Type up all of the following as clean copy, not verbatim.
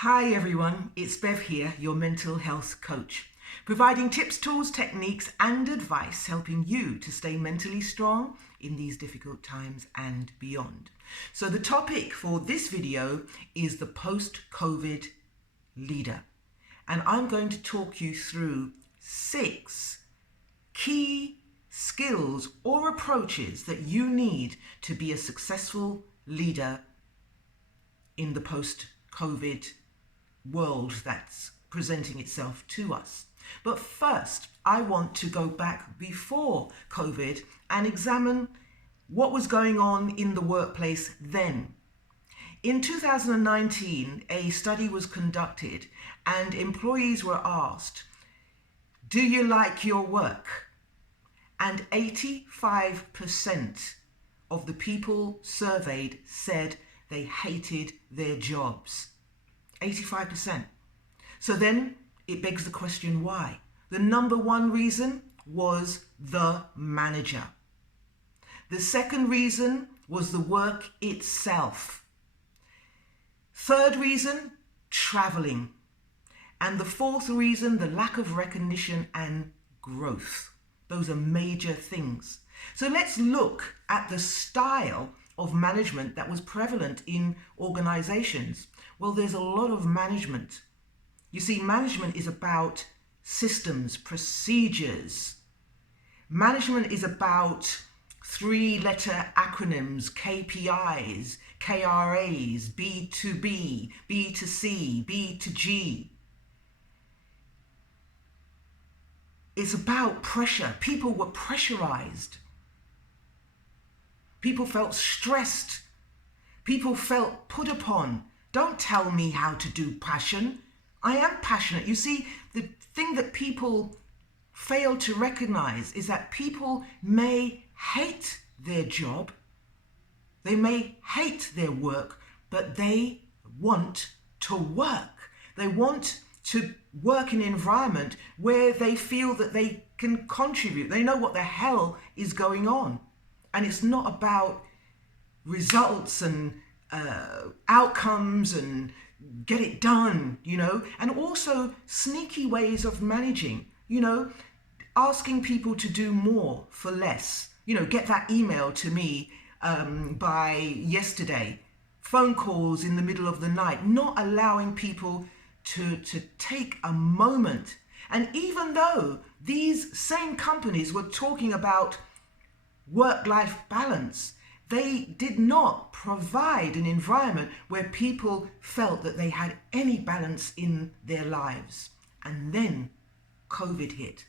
Hi everyone, it's Bev here, your mental health coach, providing tips, tools, techniques and advice helping you to stay mentally strong in these difficult times and beyond. So the topic for this video is the post-COVID leader, and I'm going to talk you through 6 key skills or approaches that you need to be a successful leader in the post-COVID world that's presenting itself to us. But first, I want to go back before COVID and examine what was going on in the workplace then. In 2019, a study was conducted and employees were asked, "Do you like your work?" And 85% of the people surveyed said they hated their jobs. 85%. So then it begs the question, why? The number one reason was the manager. The second reason was the work itself. Third reason, traveling. And the fourth reason, the lack of recognition and growth. Those are major things. So let's look at the style of management that was prevalent in organizations. Well, there's a lot of management. You see, management is about systems, procedures. Management is about 3-letter acronyms, KPIs, KRAs, B2B, B2C, B2G. It's about pressure. People were pressurized. People felt stressed. People felt put upon. Don't tell me how to do passion. I am passionate. You see, the thing that people fail to recognize is that people may hate their job, they may hate their work, but they want to work. They want to work in an environment where they feel that they can contribute. They know what the hell is going on. And it's not about results and outcomes and get it done, and also sneaky ways of managing, asking people to do more for less, get that email to me by yesterday, phone calls in the middle of the night, not allowing people to take a moment. And even though these same companies were talking about work-life balance, they did not provide an environment where people felt that they had any balance in their lives. And then COVID hit.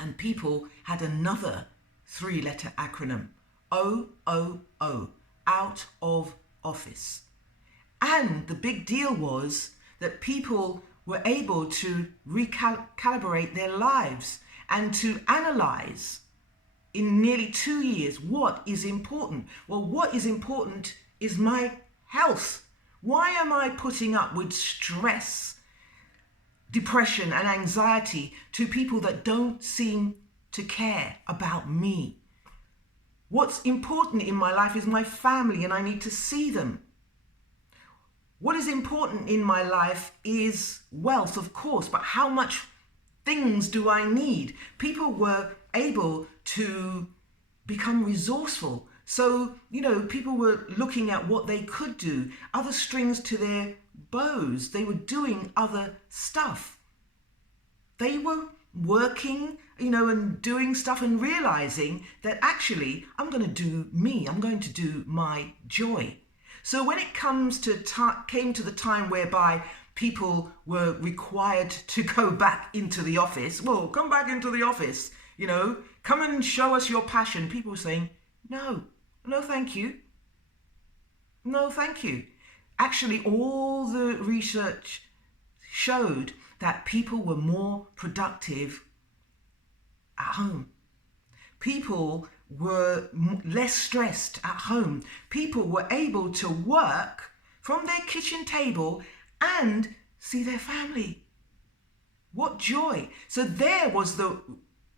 And people had another 3-letter acronym, OOO, out of office. And the big deal was that people were able to recalibrate their lives and to analyze in nearly 2 years, what is important? Well, what is important is my health. Why am I putting up with stress, depression and anxiety to people that don't seem to care about me? What's important in my life is my family, and I need to see them. What is important in my life is wealth, of course, but how much things do I need? People were able to become resourceful. So, people were looking at what they could do, other strings to their bows. They were doing other stuff. They were working, and doing stuff and realizing that actually, I'm going to do me. I'm going to do my joy. So when it came to the time whereby people were required to go back into the office, well, come back into the office, come and show us your passion. People were saying, no, thank you. No, thank you. Actually, all the research showed that people were more productive at home. People were less stressed at home. People were able to work from their kitchen table and see their family. What joy. So there was the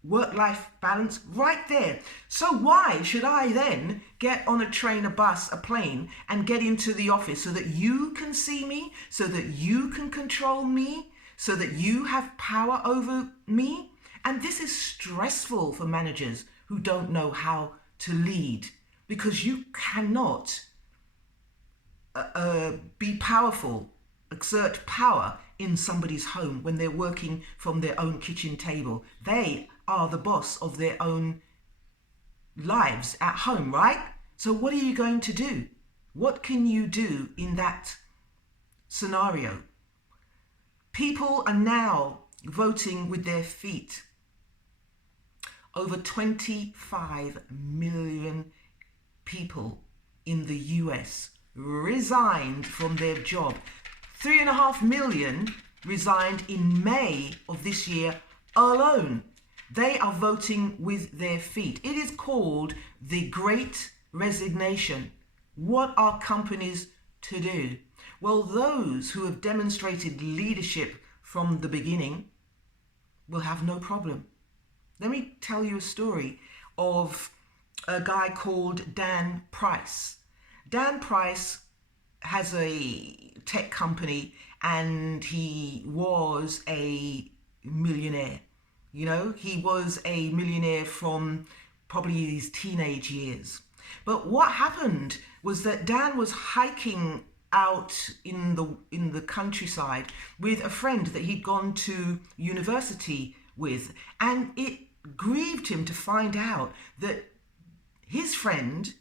work-life balance right there. So why should I then get on a train, a bus, a plane and get into the office so that you can see me, so that you can control me, so that you have power over me? And this is stressful for managers who don't know how to lead, because you cannot be powerful, exert power in somebody's home when they're working from their own kitchen table. They are the boss of their own lives at home, right? So what are you going to do? What can you do in that scenario? People are now voting with their feet. Over 25 million people in the US resigned from their job. 3.5 million resigned in May of this year alone. They are voting with their feet. It is called the Great Resignation. What are companies to do? Well, those who have demonstrated leadership from the beginning will have no problem. Let me tell you a story of a guy called Dan Price. Dan Price has a tech company and he was a millionaire. You know, he was a millionaire from probably his teenage years. But what happened was that Dan was hiking out in the countryside with a friend that he'd gone to university with, and it grieved him to find out that his friend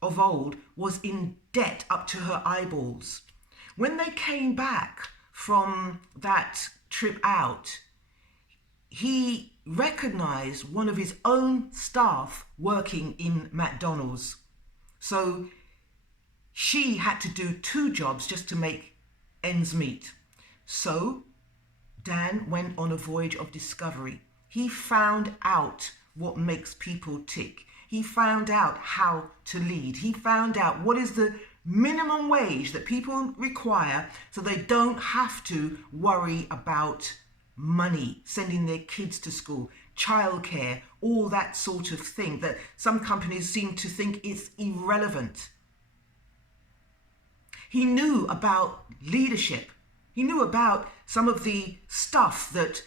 of old was in debt up to her eyeballs. When they came back from that trip out, he recognized one of his own staff working in McDonald's. So she had to do 2 jobs just to make ends meet. So Dan went on a voyage of discovery. He found out what makes people tick. He found out how to lead. He found out what is the minimum wage that people require so they don't have to worry about money, sending their kids to school, childcare, all that sort of thing that some companies seem to think is irrelevant. He knew about leadership. He knew about some of the stuff that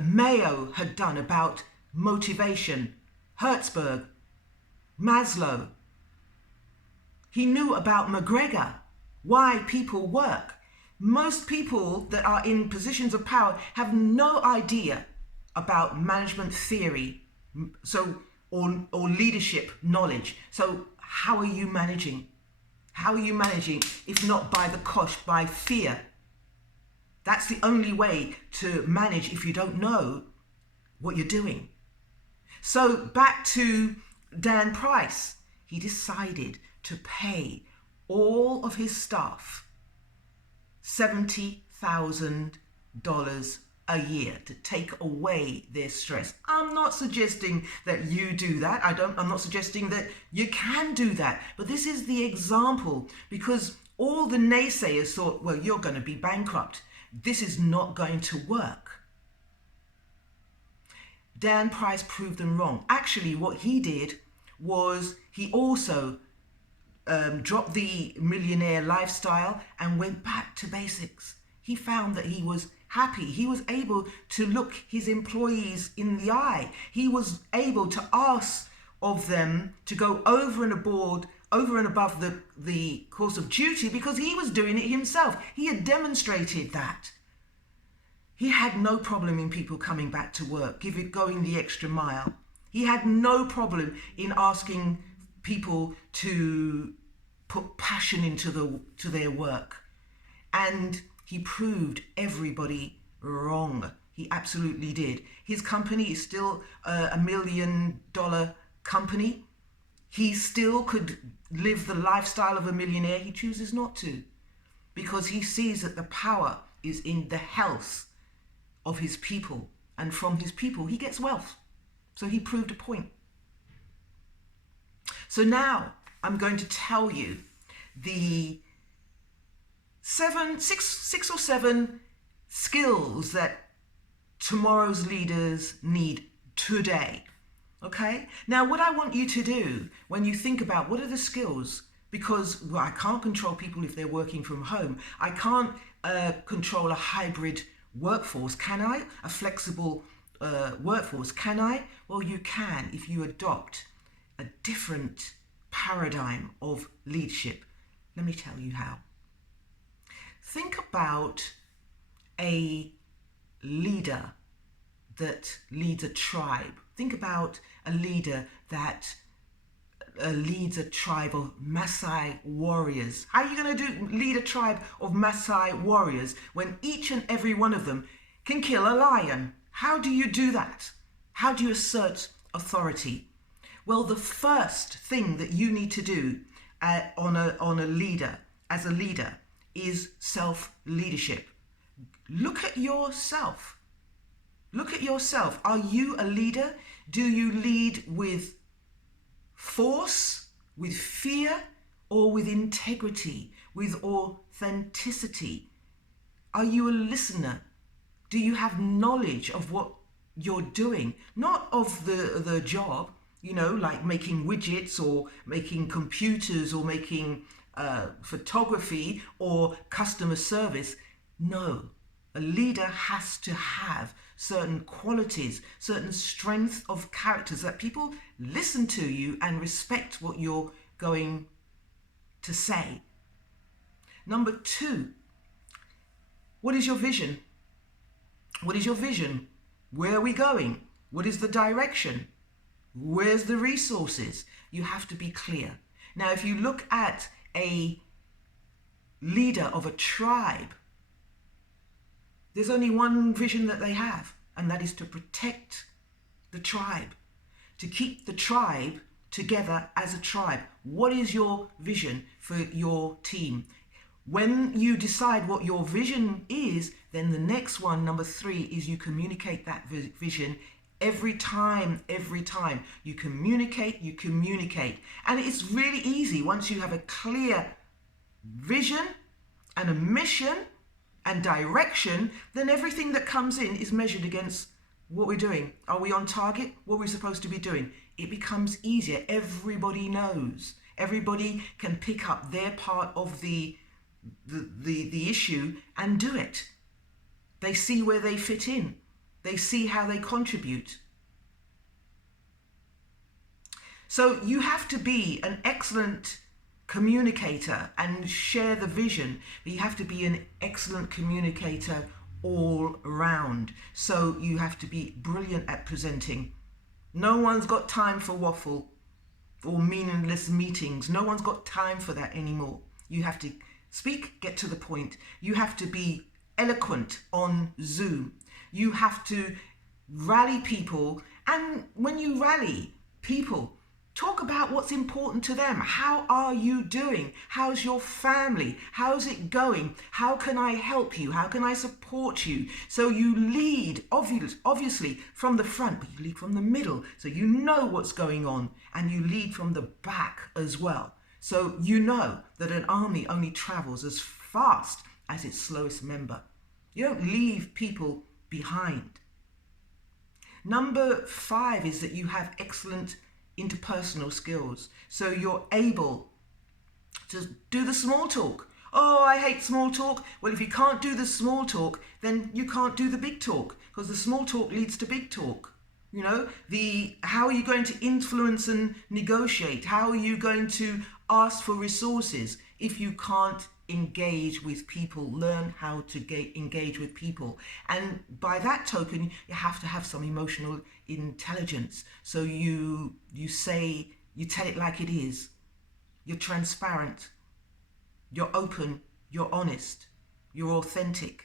Mayo had done about motivation, Hertzberg, Maslow. He knew about McGregor, why people work. Most people that are in positions of power have no idea about management theory, or leadership knowledge. So how are you managing? How are you managing if not by the cosh, by fear? That's the only way to manage if you don't know what you're doing. So back to Dan Price. He decided to pay all of his staff $70,000 a year to take away their stress. I'm not suggesting that you do that. I'm not suggesting that you can do that. But this is the example, because all the naysayers thought, well, you're going to be bankrupt. This is not going to work. Dan Price proved them wrong. Actually, what he did was he also dropped the millionaire lifestyle and went back to basics. He found that he was happy. He was able to look his employees in the eye. He was able to ask of them to go over and above the course of duty, because he was doing it himself. He had demonstrated that. He had no problem in people coming back to work, going the extra mile. He had no problem in asking people to put passion into their work. And he proved everybody wrong. He absolutely did. His company is still a $1 million company. He still could live the lifestyle of a millionaire. He chooses not to, because he sees that the power is in the health of his people, and from his people he gets wealth. So he proved a point. So now I'm going to tell you the six or seven skills that tomorrow's leaders need today. Okay? Now, what I want you to do when you think about what are the skills, because I can't control people if they're working from home. I can't control a hybrid workforce, can I? A flexible workforce, can I? Well, you can if you adopt a different paradigm of leadership. Let me tell you how. Think about a leader that leads a tribe. Think about a leader that leads a tribe of Maasai warriors. How are you going to lead a tribe of Maasai warriors when each and every one of them can kill a lion? How do you do that? How do you assert authority? Well, the first thing that you need to do on a leader, as a leader, is self-leadership. Look at yourself. Look at yourself. Are you a leader? Do you lead with force, with fear, or with integrity, with authenticity? Are you a listener? Do you have knowledge of what you're doing? Not of the job, like making widgets or making computers or making photography or customer service. No, a leader has to have certain qualities, certain strength of characters that people listen to you and respect what you're going to say. Number 2, what is your vision? What is your vision? Where are we going? What is the direction? Where's the resources? You have to be clear. Now, if you look at a leader of a tribe, there's only one vision that they have, and that is to protect the tribe, to keep the tribe together as a tribe. What is your vision for your team? When you decide what your vision is, then the next one, number 3, is you communicate that vision every time. You communicate. And it's really easy once you have a clear vision and a mission and direction, then everything that comes in is measured against what we're doing. Are we on target? What we're supposed to be doing? It becomes easier. Everybody knows. Everybody can pick up their part of the issue and do it. They see where they fit in. They see how they contribute. So you have to be an excellent communicator and share the vision, but you have to be an excellent communicator all round. So you have to be brilliant at presenting. No one's got time for waffle or meaningless meetings. No one's got time for that anymore. You have to speak, get to the point. You have to be eloquent on Zoom. You have to rally people, and when you rally people, talk about what's important to them. How are you doing? How's your family? How's it going? How can I help you? How can I support you? So you lead, obviously, from the front, but you lead from the middle, so you know what's going on, and you lead from the back as well. So you know that an army only travels as fast as its slowest member. You don't leave people behind. Number 5 is that you have excellent interpersonal skills. So you're able to do the small talk. Oh, I hate small talk. Well, if you can't do the small talk, then you can't do the big talk, because the small talk leads to big talk. How are you going to influence and negotiate? How are you going to ask for resources if you can't engage with people? Learn how to engage with people. And by that token, you have to have some emotional intelligence. So you tell it like it is. You're transparent. You're open. You're honest. You're authentic.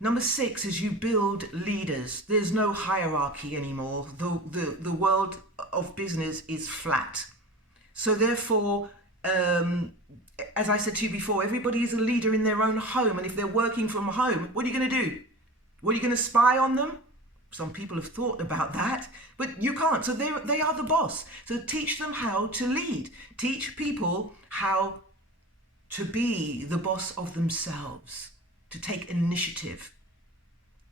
Number 6 is you build leaders. There's no hierarchy anymore. The world of business is flat. So therefore, as I said to you before, everybody is a leader in their own home. And if they're working from home, what are you going to do? What are you going to spy on them? Some people have thought about that, but you can't. So they are the boss. So teach them how to lead. Teach people how to be the boss of themselves, to take initiative.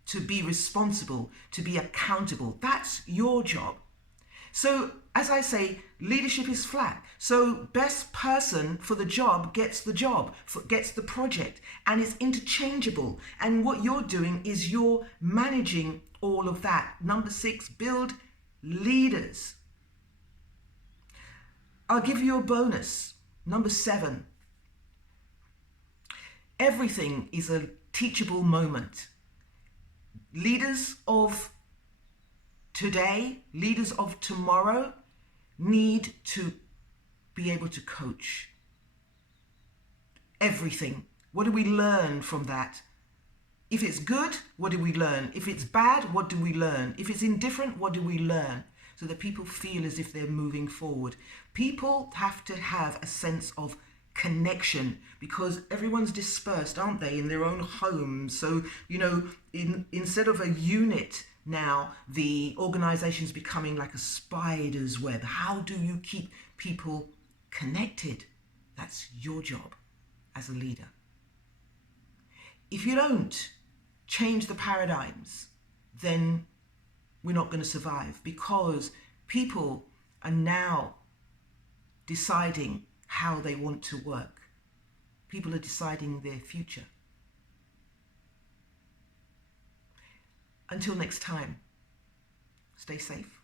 to be responsible, to be accountable. That's your job. So, as I say, leadership is flat. So, best person for the job, gets the project, and it's interchangeable. And what you're doing is you're managing all of that. Number 6, build leaders. I'll give you a bonus. Number 7, everything is a teachable moment. Leaders of today, leaders of tomorrow need to be able to coach. Everything. What do we learn from that? If it's good, what do we learn? If it's bad, what do we learn? If it's indifferent, what do we learn? So that people feel as if they're moving forward. People have to have a sense of connection because everyone's dispersed, aren't they, in their own homes. So, instead of a unit now, the organization's becoming like a spider's web. How do you keep people connected? That's your job as a leader. If you don't change the paradigms, then we're not going to survive because people are now deciding how they want to work. People are deciding their future. Until next time, stay safe.